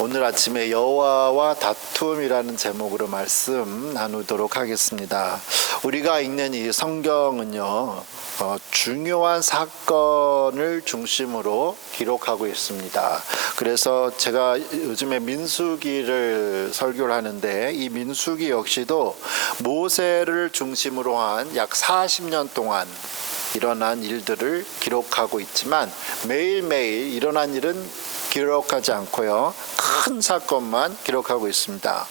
오늘 아침에 여호와와 다툼이라는 제목으로 말씀 나누도록 하겠습니다. 우리가 읽는 이 성경은요, 중요한 사건을 중심으로 기록하고 있습니다. 그래서 제가 요즘에 민수기를 설교를 하는데, 이 민수기 역시도 모세를 중심으로 한 약 40년 동안 일어난 일들을 기록하고 있지만, 매일매일 일어난 일은 기록하지 않고요, 큰 사건만 기록하고 있습니다.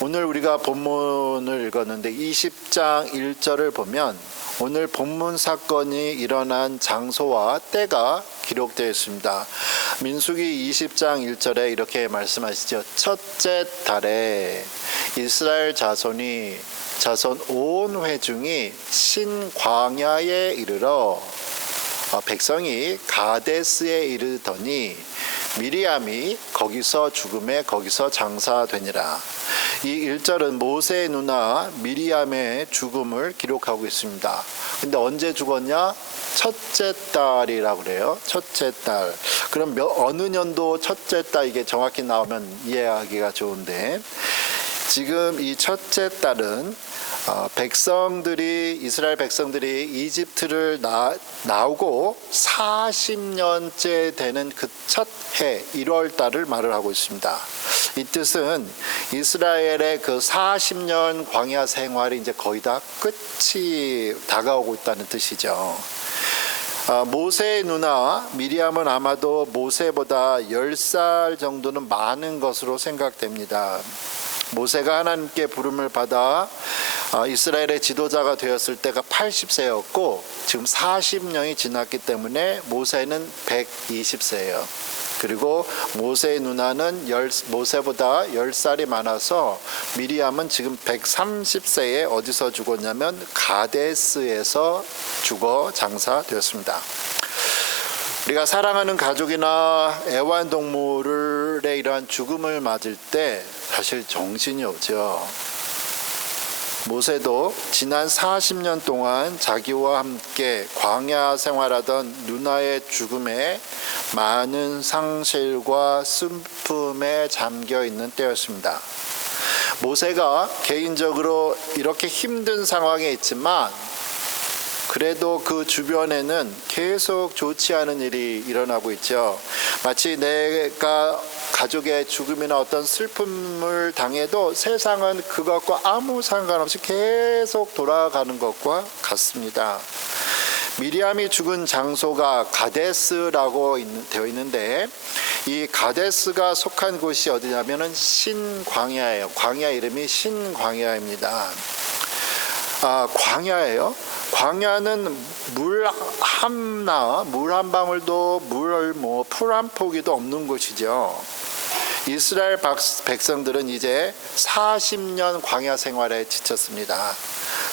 오늘 우리가 본문을 읽었는데 20장 1절을 보면 오늘 본문 사건이 일어난 장소와 때가 기록되어 있습니다. 민수기 20장 1절에 이렇게 말씀하시죠. 첫째 달에 이스라엘 자손 온 회중이 신광야에 이르러 백성이 가데스에 이르더니 미리암이 거기서 죽음에 거기서 장사되니라. 이 1절은 모세의 누나 미리암의 죽음을 기록하고 있습니다. 근데 언제 죽었냐? 첫째 달이라고 그래요. 첫째 달. 그럼 어느 년도 첫째 달, 이게 정확히 나오면 이해하기가 좋은데, 지금 이 첫째 달은 이스라엘 백성들이 이집트를 나오고 40년째 되는 그 첫 해 1월 달을 말을 하고 있습니다. 이 뜻은 이스라엘의 그 40년 광야 생활이 이제 거의 다 끝이 다가오고 있다는 뜻이죠. 모세의 누나 미리암은 아마도 모세보다 10살 정도는 많은 것으로 생각됩니다. 모세가 하나님께 부름을 받아 이스라엘의 지도자가 되었을 때가 80세였고 지금 40년이 지났기 때문에 모세는 120세예요. 그리고 모세의 누나는 모세보다 10살이 많아서 미리암은 지금 130세에 어디서 죽었냐면 가데스에서 죽어 장사되었습니다. 우리가 사랑하는 가족이나 애완동물의 이러한 죽음을 맞을 때 사실 정신이 없죠. 모세도 지난 40년 동안 자기와 함께 광야 생활하던 누나의 죽음에 많은 상실과 슬픔에 잠겨 있는 때였습니다. 모세가 개인적으로 이렇게 힘든 상황에 있지만 그래도 그 주변에는 계속 좋지 않은 일이 일어나고 있죠. 마치 내가 가족의 죽음이나 어떤 슬픔을 당해도 세상은 그것과 아무 상관없이 계속 돌아가는 것과 같습니다. 미리암이 죽은 장소가 가데스라고 되어 있는데, 이 가데스가 속한 곳이 어디냐면은 신광야예요. 광야 이름이 신광야입니다. 광야예요. 광야는 물 한 방울도 풀 한 포기도 없는 곳이죠. 이스라엘 백성들은 이제 40년 광야 생활에 지쳤습니다.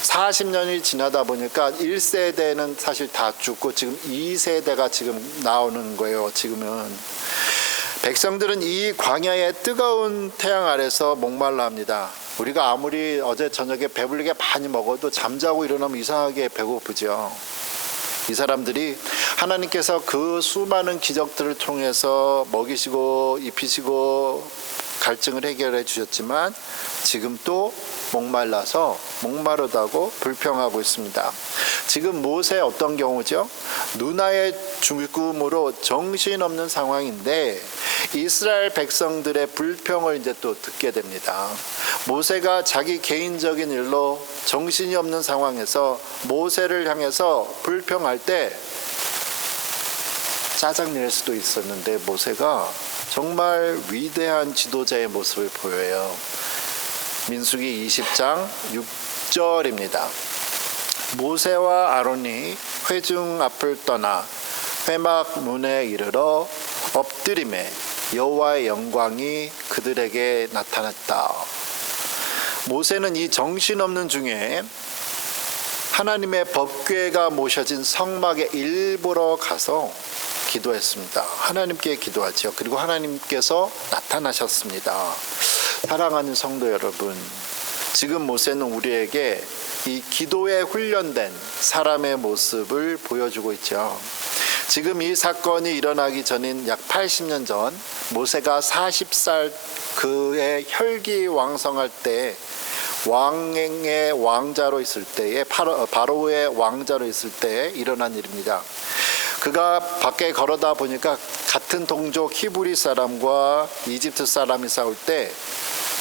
40년이 지나다 보니까 1세대는 사실 다 죽고 지금 2세대가 지금 나오는 거예요. 지금은 백성들은 이 광야의 뜨거운 태양 아래서 목말라 합니다. 우리가 아무리 어제 저녁에 배불리게 많이 먹어도 잠자고 일어나면 이상하게 배고프죠. 이 사람들이 하나님께서 그 수많은 기적들을 통해서 먹이시고 입히시고 갈증을 해결해 주셨지만 지금 또 목마르다고 불평하고 있습니다. 지금 모세 어떤 경우죠? 누나의 죽음으로 정신없는 상황인데 이스라엘 백성들의 불평을 이제 또 듣게 됩니다. 모세가 자기 개인적인 일로 정신이 없는 상황에서 모세를 향해서 불평할 때 짜증낼 수도 있었는데 모세가 정말 위대한 지도자의 모습을 보여요. 민수기 20장 6절입니다. 모세와 아론이 회중 앞을 떠나 회막 문에 이르러 엎드림에 여호와의 영광이 그들에게 나타났다. 모세는 이 정신없는 중에 하나님의 법궤가 모셔진 성막에 일부러 가서 기도했습니다. 하나님께 기도하죠. 그리고 하나님께서 나타나셨습니다. 사랑하는 성도 여러분, 지금 모세는 우리에게 이 기도에 훈련된 사람의 모습을 보여주고 있죠. 지금 이 사건이 일어나기 전인 약 80년 전 모세가 40살 그의 혈기왕성할 때 왕의 왕자로 있을 때에 바로의 왕자로 있을 때에 일어난 일입니다. 그가 밖에 걸어다 보니까 같은 동족 히브리 사람과 이집트 사람이 싸울 때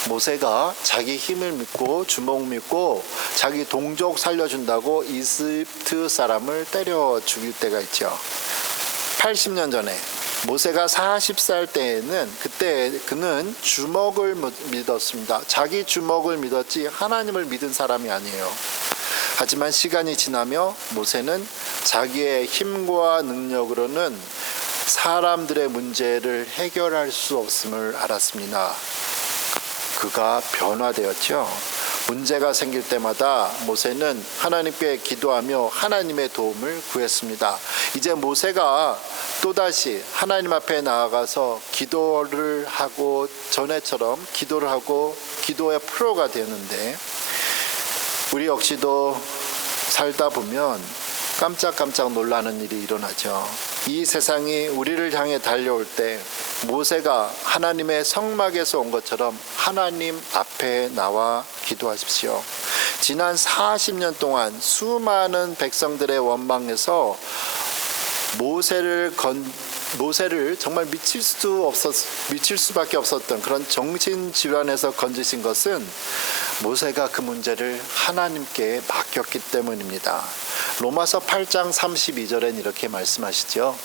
모세가 자기 힘을 믿고 주먹 믿고 자기 동족 살려준다고 이집트 사람을 때려 죽일 때가 있죠. 80년 전에 모세가 40살 때에는 그때 그는 주먹을 믿었습니다. 자기 주먹을 믿었지 하나님을 믿은 사람이 아니에요. 하지만 시간이 지나며 모세는 자기의 힘과 능력으로는 사람들의 문제를 해결할 수 없음을 알았습니다. 그가 변화되었죠. 문제가 생길 때마다 모세는 하나님께 기도하며 하나님의 도움을 구했습니다. 이제 모세가 또다시 하나님 앞에 나아가서 기도를 하고 전에처럼 기도를 하고 기도의 프로가 되는데 우리 역시도 살다 보면 깜짝깜짝 놀라는 일이 일어나죠. 이 세상이 우리를 향해 달려올 때 모세가 하나님의 성막에서 온 것처럼 하나님 앞에 나와 기도하십시오. 지난 40년 동안 수많은 백성들의 원망에서 모세를 정말 미칠 수밖에 없었던 그런 정신질환에서 건지신 것은 모세가 그 문제를 하나님께 맡겼기 때문입니다. 로마서 8장 32절엔 이렇게 말씀하시죠.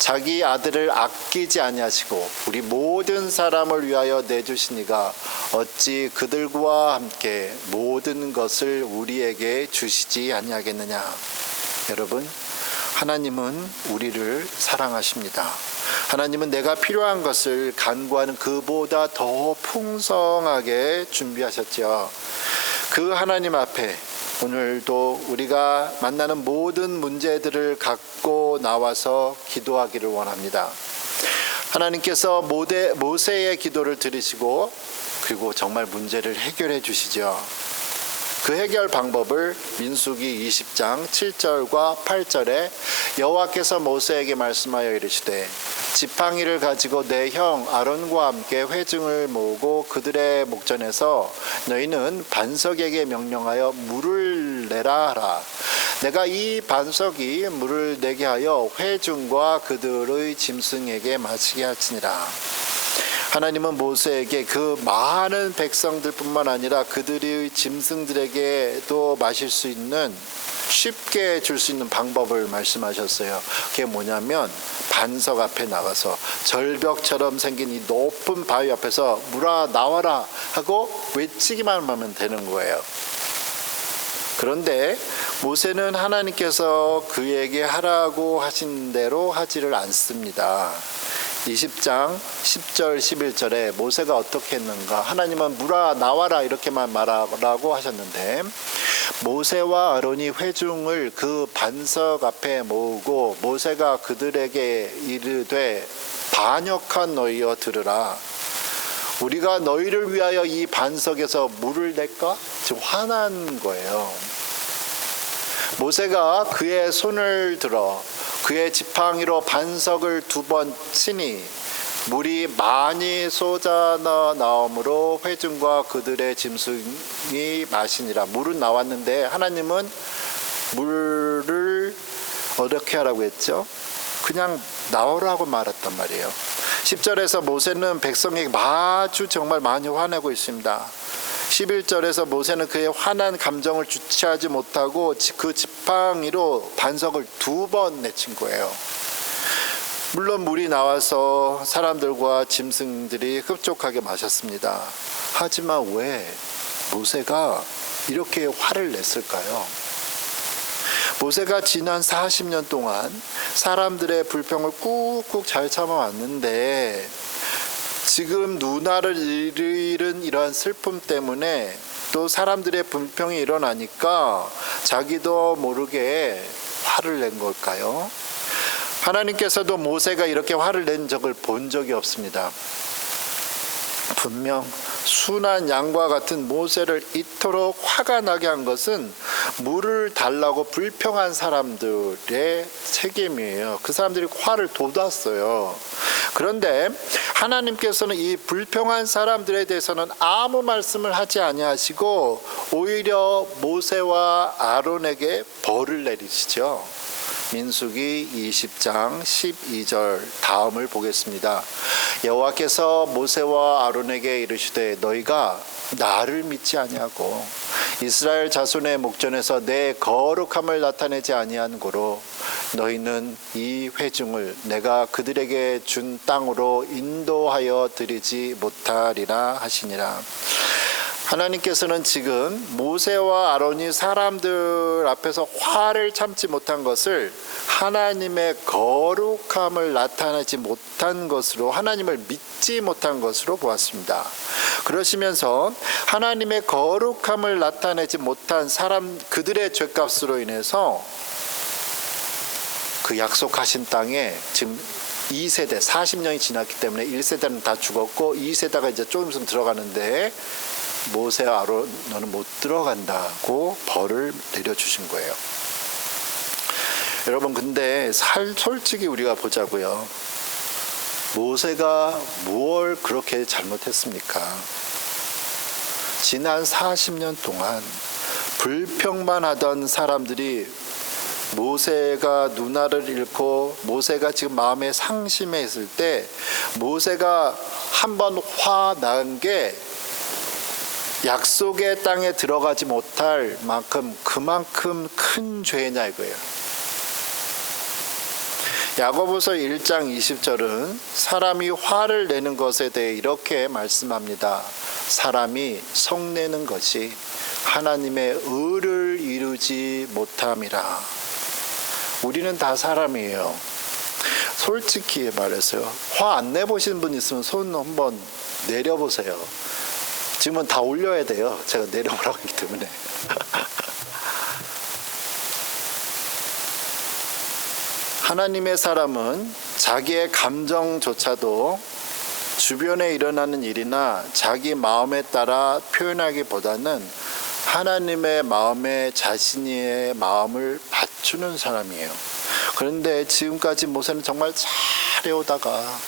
자기 아들을 아끼지 아니하시고 우리 모든 사람을 위하여 내주시니가 어찌 그들과 함께 모든 것을 우리에게 주시지 아니하겠느냐. 여러분, 하나님은 우리를 사랑하십니다. 하나님은 내가 필요한 것을 간구하는 그보다 더 풍성하게 준비하셨죠. 그 하나님 앞에 오늘도 우리가 만나는 모든 문제들을 갖고 나와서 기도하기를 원합니다. 하나님께서 모세의 기도를 들으시고 그리고 정말 문제를 해결해 주시죠. 그 해결 방법을 민수기 20장 7절과 8절에 여호와께서 모세에게 말씀하여 이르시되 지팡이를 가지고 내 형 아론과 함께 회중을 모으고 그들의 목전에서 너희는 반석에게 명령하여 물을 내라 하라. 내가 이 반석이 물을 내게 하여 회중과 그들의 짐승에게 마시게 할지니라. 하나님은 모세에게 그 많은 백성들뿐만 아니라 그들의 짐승들에게도 마실 수 있는 쉽게 줄 수 있는 방법을 말씀하셨어요. 그게 뭐냐면 반석 앞에 나가서 절벽처럼 생긴 이 높은 바위 앞에서 물아 나와라 하고 외치기만 하면 되는 거예요. 그런데 모세는 하나님께서 그에게 하라고 하신 대로 하지를 않습니다. 20장 10절 11절에 모세가 어떻게 했는가? 하나님은 물아 나와라 이렇게만 말하라고 하셨는데 모세와 아론이 회중을 그 반석 앞에 모으고 모세가 그들에게 이르되 반역한 너희여 들으라. 우리가 너희를 위하여 이 반석에서 물을 낼까? 지금 화난 거예요. 모세가 그의 손을 들어 그의 지팡이로 반석을 2번 치니 물이 많이 쏟아져 나오므로 회중과 그들의 짐승이 마시니라. 물은 나왔는데 하나님은 물을 어떻게 하라고 했죠? 그냥 나오라고 말했단 말이에요. 10절에서 모세는 백성에게 아주 정말 많이 화내고 있습니다. 11절에서 모세는 그의 화난 감정을 주체하지 못하고 그 지팡이로 반석을 2번 내친 거예요. 물론 물이 나와서 사람들과 짐승들이 흡족하게 마셨습니다. 하지만 왜 모세가 이렇게 화를 냈을까요? 모세가 지난 40년 동안 사람들의 불평을 꾹꾹 잘 참아왔는데 지금 누나를 잃은 이러한 슬픔 때문에 또 사람들의 불평이 일어나니까 자기도 모르게 화를 낸 걸까요? 하나님께서도 모세가 이렇게 화를 낸 적을 본 적이 없습니다. 분명 순한 양과 같은 모세를 이토록 화가 나게 한 것은 물을 달라고 불평한 사람들의 책임이에요. 그 사람들이 화를 돋았어요. 그런데 하나님께서는 이 불평한 사람들에 대해서는 아무 말씀을 하지 아니하시고 오히려 모세와 아론에게 벌을 내리시죠. 민수기 20장 12절 다음을 보겠습니다. 여호와께서 모세와 아론에게 이르시되 너희가 나를 믿지 아니하고 이스라엘 자손의 목전에서 내 거룩함을 나타내지 아니한 고로 너희는 이 회중을 내가 그들에게 준 땅으로 인도하여 드리지 못하리라 하시니라. 하나님께서는 지금 모세와 아론이 사람들 앞에서 화를 참지 못한 것을 하나님의 거룩함을 나타내지 못한 것으로, 하나님을 믿지 못한 것으로 보았습니다. 그러시면서 하나님의 거룩함을 나타내지 못한 사람, 그들의 죄값으로 인해서 그 약속하신 땅에 지금 2세대 40년이 지났기 때문에 1세대는 다 죽었고 2세대가 이제 조금 있으면 들어가는데 모세와 아론 너는 못 들어간다고 벌을 내려주신 거예요. 여러분, 근데 솔직히 우리가 보자고요. 모세가 뭘 그렇게 잘못했습니까? 지난 40년 동안 불평만 하던 사람들이 모세가 누나를 잃고 모세가 지금 마음에 상심해 있을 때 모세가 한번 화난 게 약속의 땅에 들어가지 못할 만큼 그만큼 큰 죄냐 이거예요. 야고보서 1장 20절은 사람이 화를 내는 것에 대해 이렇게 말씀합니다. 사람이 성내는 것이 하나님의 의를 이루지 못함이라. 우리는 다 사람이에요. 솔직히 말해서요. 화 안 내보신 분 있으면 손 한번 내려보세요. 지금은 다 올려야 돼요. 제가 내려오라고 하기 때문에. 하나님의 사람은 자기의 감정조차도 주변에 일어나는 일이나 자기 마음에 따라 표현하기보다는 하나님의 마음에 자신의 마음을 받추는 사람이에요. 그런데 지금까지 모세는 정말 잘해오다가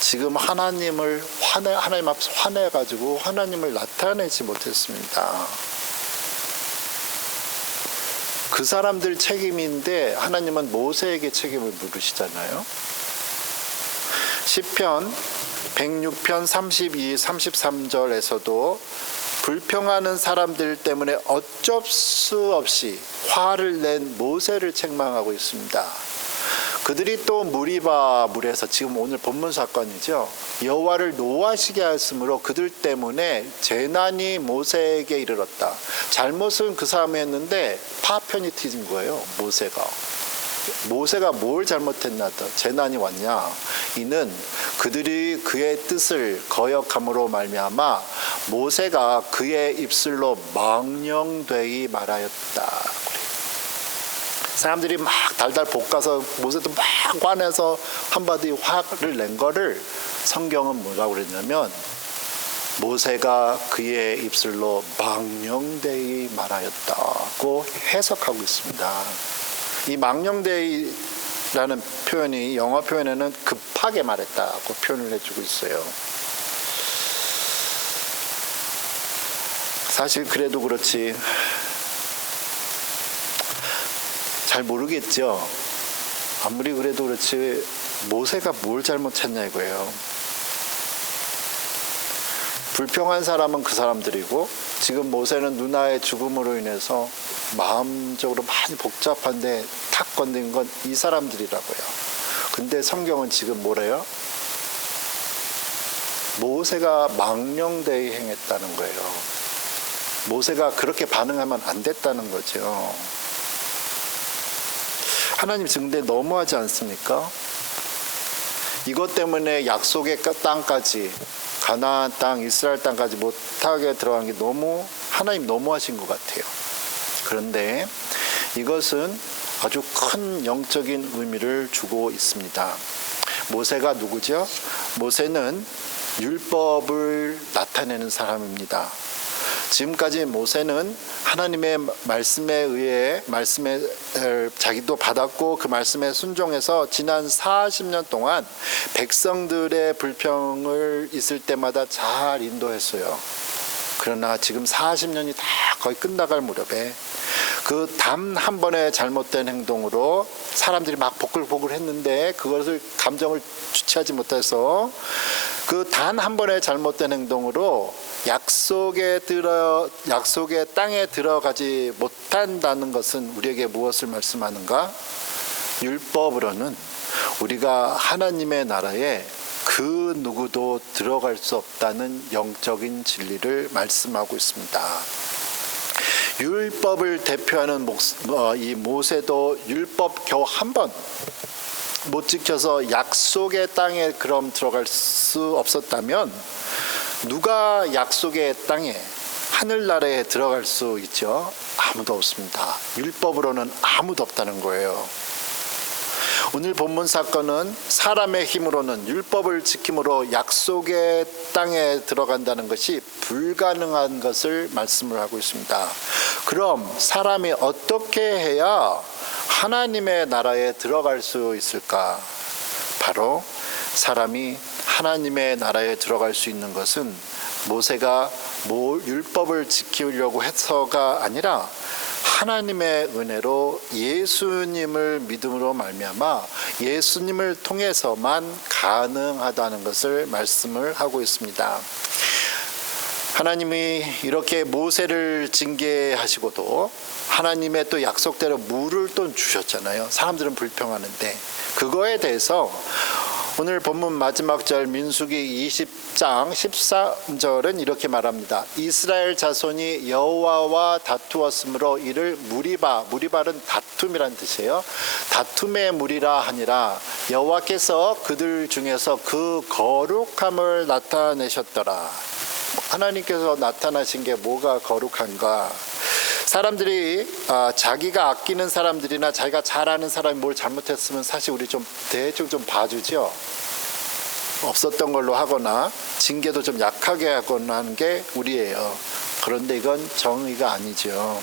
지금 하나님 앞에서 화내가지고 하나님을 나타내지 못했습니다. 그 사람들 책임인데 하나님은 모세에게 책임을 물으시잖아요. 시편 106편 32, 33절에서도 불평하는 사람들 때문에 어쩔 수 없이 화를 낸 모세를 책망하고 있습니다. 그들이 또 무리바 물에서, 지금 오늘 본문 사건이죠, 여호와를 노하시게 하였으므로 그들 때문에 재난이 모세에게 이르렀다. 잘못은 그 사람이 했는데 파편이 튀진 거예요. 모세가 뭘 잘못했나 더 재난이 왔냐. 이는 그들이 그의 뜻을 거역함으로 말미암아 모세가 그의 입술로 망령되이 말하였다. 사람들이 막 달달 볶아서 모세도 막 화내서 한마디 화를 낸 거를 성경은 뭐라고 그랬냐면 모세가 그의 입술로 망령되이 말하였다고 해석하고 있습니다. 이 망령되이라는 표현이 영어 표현에는 급하게 말했다고 표현을 해주고 있어요. 사실 그래도 그렇지 잘 모르겠죠. 아무리 그래도 그렇지 모세가 뭘 잘못했냐 이거예요. 불평한 사람은 그 사람들이고 지금 모세는 누나의 죽음으로 인해서 마음적으로 많이 복잡한데 탁 건든 건 이 사람들이라고요. 근데 성경은 지금 뭐래요? 모세가 망령되이 행했다는 거예요. 모세가 그렇게 반응하면 안 됐다는 거죠. 하나님 근데 너무하지 않습니까? 이것 때문에 약속의 땅까지, 가나안 땅, 이스라엘 땅까지 못하게 들어간 게 너무 하나님 너무하신 것 같아요. 그런데 이것은 아주 큰 영적인 의미를 주고 있습니다. 모세가 누구죠? 모세는 율법을 나타내는 사람입니다. 지금까지 모세는 하나님의 말씀에 의해 자기도 받았고 그 말씀에 순종해서 지난 40년 동안 백성들의 불평을 있을 때마다 잘 인도했어요. 그러나 지금 40년이 다 거의 끝나갈 무렵에 그 단 한 번의 잘못된 행동으로 사람들이 막 보글보글 했는데 그것을 감정을 주체하지 못해서 그 단 한 번의 잘못된 행동으로 약속의 땅에 들어가지 못한다는 것은 우리에게 무엇을 말씀하는가? 율법으로는 우리가 하나님의 나라에 그 누구도 들어갈 수 없다는 영적인 진리를 말씀하고 있습니다. 율법을 대표하는 이 모세도 율법 겨우 한 번 못 지켜서 약속의 땅에 그럼 들어갈 수 없었다면 누가 약속의 땅에 하늘나라에 들어갈 수 있죠? 아무도 없습니다. 율법으로는 아무도 없다는 거예요. 오늘 본문 사건은 사람의 힘으로는 율법을 지킴으로 약속의 땅에 들어간다는 것이 불가능한 것을 말씀을 하고 있습니다. 그럼 사람이 어떻게 해야 하나님의 나라에 들어갈 수 있을까? 바로 사람이 하나님의 나라에 들어갈 수 있는 것은 모세가 율법을 지키려고 해서가 아니라 하나님의 은혜로 예수님을 믿음으로 말미암아 예수님을 통해서만 가능하다는 것을 말씀을 하고 있습니다. 하나님이 이렇게 모세를 징계하시고도 하나님의 또 약속대로 물을 또 주셨잖아요. 사람들은 불평하는데 그거에 대해서 오늘 본문 마지막 절 민수기 20장 13절은 이렇게 말합니다. 이스라엘 자손이 여호와와 다투었으므로 이를 무리발은 다툼이란 뜻이에요. 다툼의 무리라 하니라. 여호와께서 그들 중에서 그 거룩함을 나타내셨더라. 하나님께서 나타나신 게 뭐가 거룩한가? 사람들이 자기가 아끼는 사람들이나 자기가 잘 아는 사람이 뭘 잘못했으면 사실 우리 좀 대충 좀 봐주죠. 없었던 걸로 하거나 징계도 좀 약하게 하거나 하는 게 우리예요. 그런데 이건 정의가 아니죠.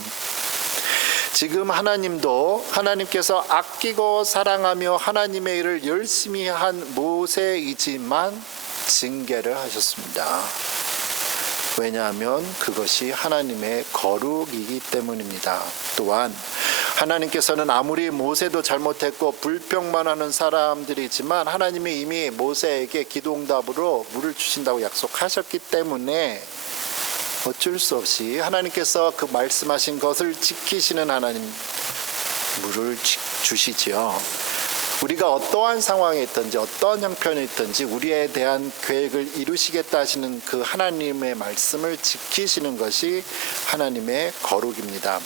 지금 하나님께서 아끼고 사랑하며 하나님의 일을 열심히 한 모세이지만 징계를 하셨습니다. 왜냐하면 그것이 하나님의 거룩이기 때문입니다. 또한 하나님께서는 아무리 모세도 잘못했고 불평만 하는 사람들이지만 하나님이 이미 모세에게 기도응답으로 물을 주신다고 약속하셨기 때문에 어쩔 수 없이 하나님께서 그 말씀하신 것을 지키시는 하나님 물을 주시지요. 우리가 어떠한 상황에 있든지 어떠한 형편에 있든지 우리에 대한 계획을 이루시겠다 하시는 그 하나님의 말씀을 지키시는 것이 하나님의 거룩입니다.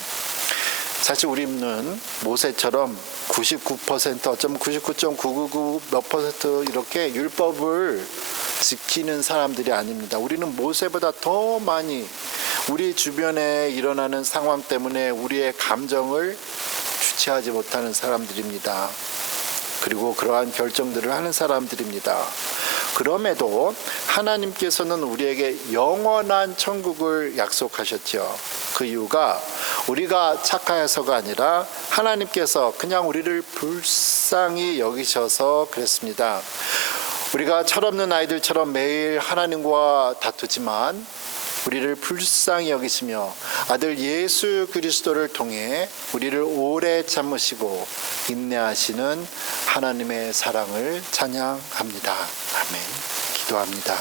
사실 우리는 모세처럼 99% 어쩌면 99.999 몇 퍼센트 이렇게 율법을 지키는 사람들이 아닙니다. 우리는 모세보다 더 많이 우리 주변에 일어나는 상황 때문에 우리의 감정을 주체하지 못하는 사람들입니다. 그리고 그러한 결정들을 하는 사람들입니다. 그럼에도 하나님께서는 우리에게 영원한 천국을 약속하셨죠. 그 이유가 우리가 착하여서가 아니라 하나님께서 그냥 우리를 불쌍히 여기셔서 그랬습니다. 우리가 철없는 아이들처럼 매일 하나님과 다투지만 우리를 불쌍히 여기시며 아들 예수 그리스도를 통해 우리를 오래 참으시고 인내하시는 하나님의 사랑을 찬양합니다. 아멘. 기도합니다.